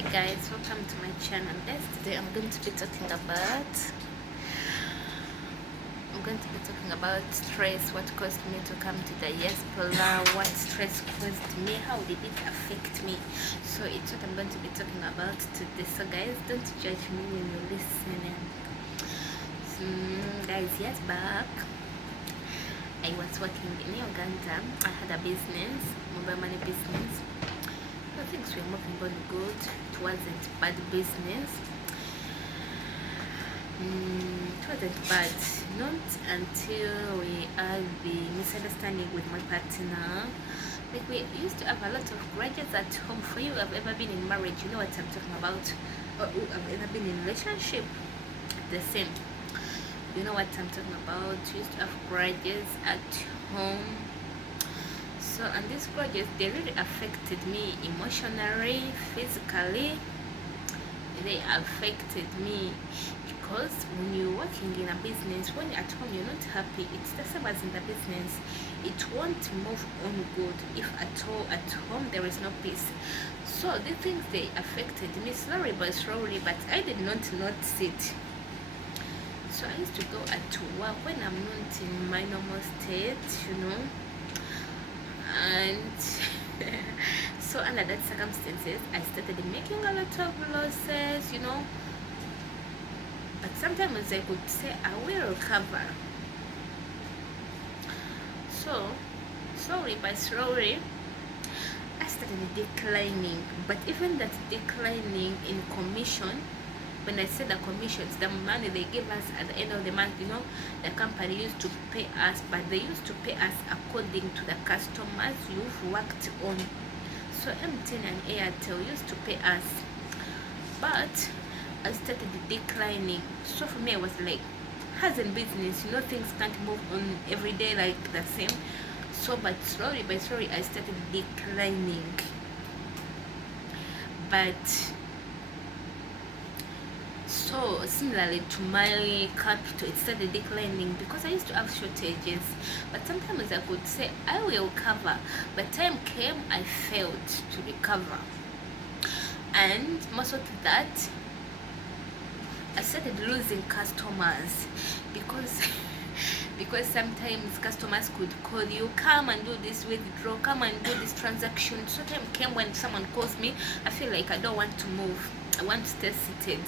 Hi guys, welcome to my channel. Guys, today I'm going to be talking about stress, what caused me to come to diaspora, what stress caused me, how did it affect me. So it's what I'm going to be talking about today. So guys, don't judge me when you're listening. Guys, years back I was working in Uganda. I had a business, mobile money business. So things were moving on good. It wasn't bad business. It wasn't bad. Not until we had the misunderstanding with my partner. Like, we used to have a lot of grudges at home. For you who have ever been in marriage, you know what I'm talking about. Or who have ever been in relationship, the same. You know what I'm talking about. We used to have grudges at home. So, and these grudges, they really affected me emotionally, physically. They affected me because when you're working in a business, when you're at home you're not happy, it's the same as in the business. It won't move on good if at all at home there is no peace. So the things, they affected me slowly but I did not notice it. So I used to go at work when I'm not in my normal state, and so under that circumstances I started making a lot of losses, but sometimes I could say I will recover. So slowly by slowly I started declining, but even that declining in commission, when I say the commissions, the money they give us at the end of the month, the company used to pay us, but they used to pay us according to the customers you've worked on. So MTN and Airtel used to pay us, but I started declining. So for me, I was like, as in business, things can't move on every day like the same. So but slowly by slowly I started declining. But so similarly to my capital, it started declining because I used to have shortages, but sometimes I could say I will recover, but time came I failed to recover. And most of that, I started losing customers because because sometimes customers could call you, come and do this withdraw, come and do this transaction. So time came when someone calls me, I feel like I don't want to move, I want to stay seated,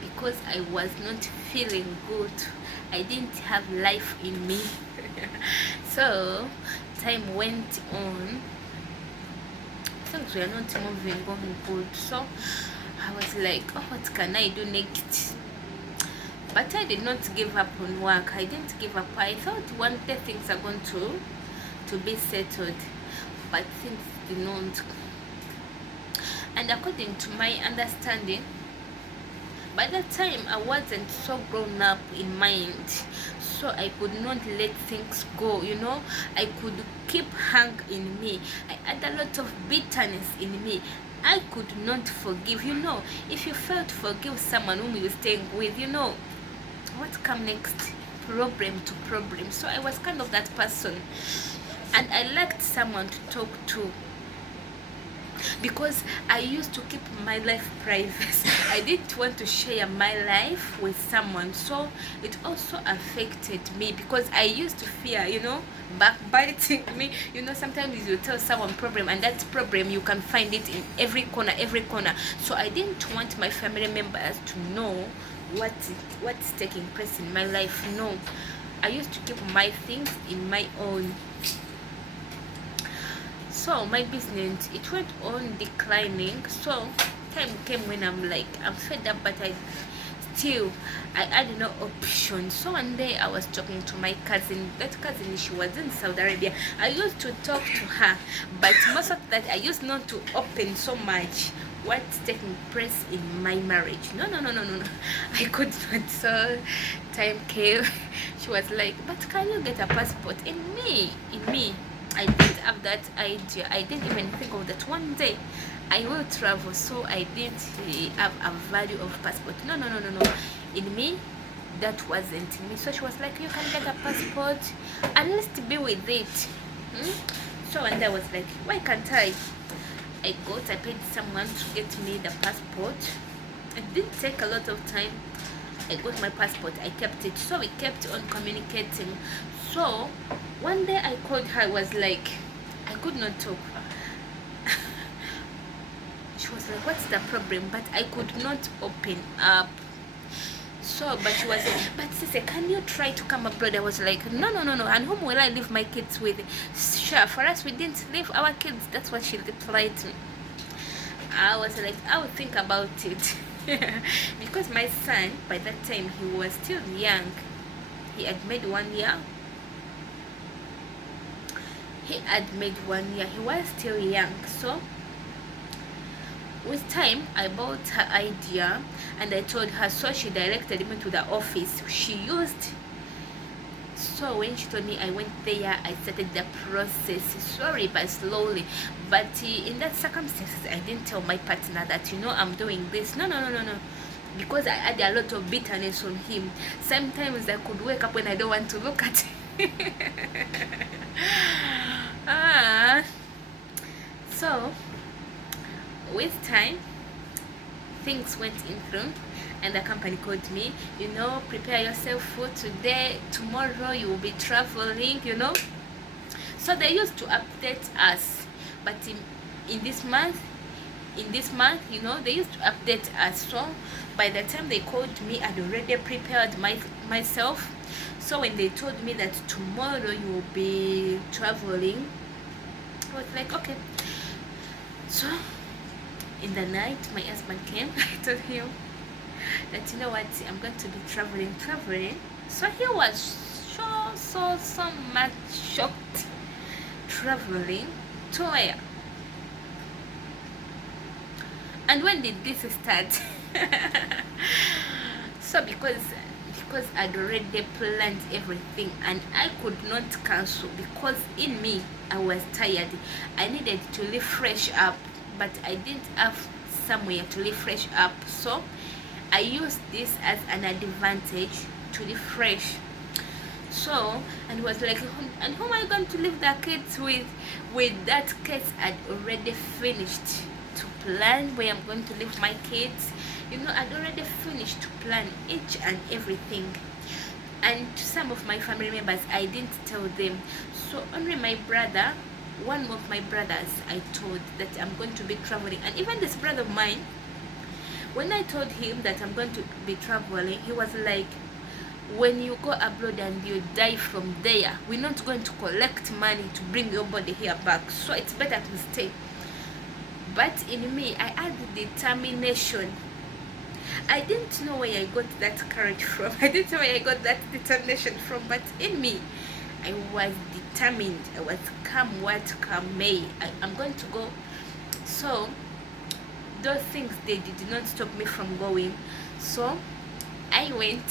because I was not feeling good. I didn't have life in me. So time went on, things were not moving on good. So I was like, oh, what can I do next? But I did not give up on work. I didn't give up. I thought one day things are going to be settled, but things did not. And according to my understanding, by that time I wasn't so grown up in mind, so I could not let things go. I could keep hang in me. I had a lot of bitterness in me. I could not forgive. If you fail to forgive someone whom you're staying with, what come next? Problem to problem. So I was kind of that person, and I lacked someone to talk to, because I used to keep my life private. I didn't want to share my life with someone. So it also affected me because I used to fear, backbiting me. Sometimes you tell someone problem, and that problem you can find it in every corner. So I didn't want my family members to know what's taking place in my life. No, I used to keep my things in my own. So my business, it went on declining. So time came when I'm like, I'm fed up, but I had no option. So one day I was talking to my cousin. That cousin, she was in Saudi Arabia. I used to talk to her, but most of that I used not to open so much what's taking place in my marriage. No, I could not. So time came, she was like, but can you get a passport? In me, I didn't have that idea. I didn't even think of that. One day I will travel, so I didn't have a value of passport. No. In me, that wasn't in me. So she was like, you can get a passport, at least be with it. So and I was like, why can't I? I paid someone to get me the passport. It didn't take a lot of time. I got my passport, I kept it. So we kept on communicating. So one day I called her, I was like, I could not talk. She was like, what's the problem? But I could not open up. So, but she was like, but sister, can you try to come abroad? I was like, no. And whom will I leave my kids with? Sure, for us, we didn't leave our kids. That's what she replied to me. I was like, I would think about it. Because my son, by that time, he was still young. He had made 1 year. He was still young. So with time, I bought her idea and I told her. So she directed me to the office she used. So when she told me, I went there, I started the process slowly but slowly. But in that circumstances, I didn't tell my partner that, I'm doing this. No. Because I had a lot of bitterness on him. Sometimes I could wake up when I don't want to look at him. So with time, things went in through, and the company called me, prepare yourself for today, tomorrow you will be traveling, So they used to update us, but in this month, they used to update us. So by the time they called me, I'd already prepared myself. So when they told me that tomorrow you will be traveling, I was like, okay. So in the night, my husband came. I told him that, I'm going to be traveling. So he was so much shocked. Traveling to where? And when did this start? So because I'd already planned everything and I could not cancel, because in me I was tired. I needed to refresh up, but I didn't have somewhere to refresh up. So I used this as an advantage to refresh. So, and was like, and who am I going to leave the kids with? With that case, I'd already finished to plan where I'm going to leave my kids. I'd already finished to plan each and everything. And to some of my family members, I didn't tell them. So only my brother, one of my brothers, I told that I'm going to be traveling. And even this brother of mine, when I told him that I'm going to be traveling, he was like, when you go abroad and you die from there, we're not going to collect money to bring your body here back, so it's better to stay. But in me, I had determination. I didn't know where I got that courage from. I didn't know where I got that determination from, but in me, I was determined. I was come what come may. I'm going to go. So those things, they did not stop me from going. So I went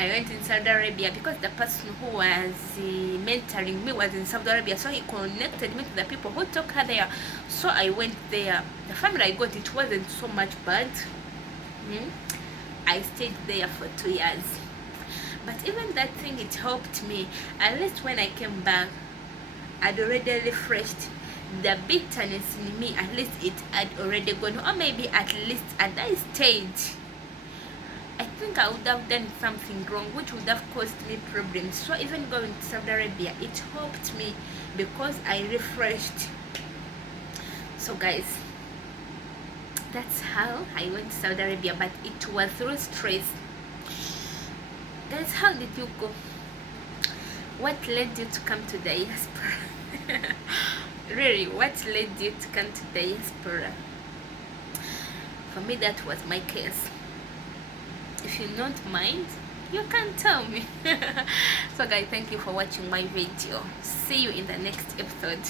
in Saudi Arabia, because the person who was mentoring me was in Saudi Arabia, so he connected me to the people who took her there. So I went there. The family I got, it wasn't so much bad. I stayed there for 2 years, but even that thing, it helped me. At least when I came back, I'd already refreshed. The bitterness in me, at least it had already gone, or maybe at least at that stage I think I would have done something wrong which would have caused me problems. So even going to Saudi Arabia, it helped me because I refreshed. So guys, that's how I went to Saudi Arabia, but it was through stress. Guys, how did you go? What led you to come to diaspora? Really, what led you to come to diaspora? For me, that was my case. If you don't mind, you can tell me. So guys, thank you for watching my video. See you in the next episode.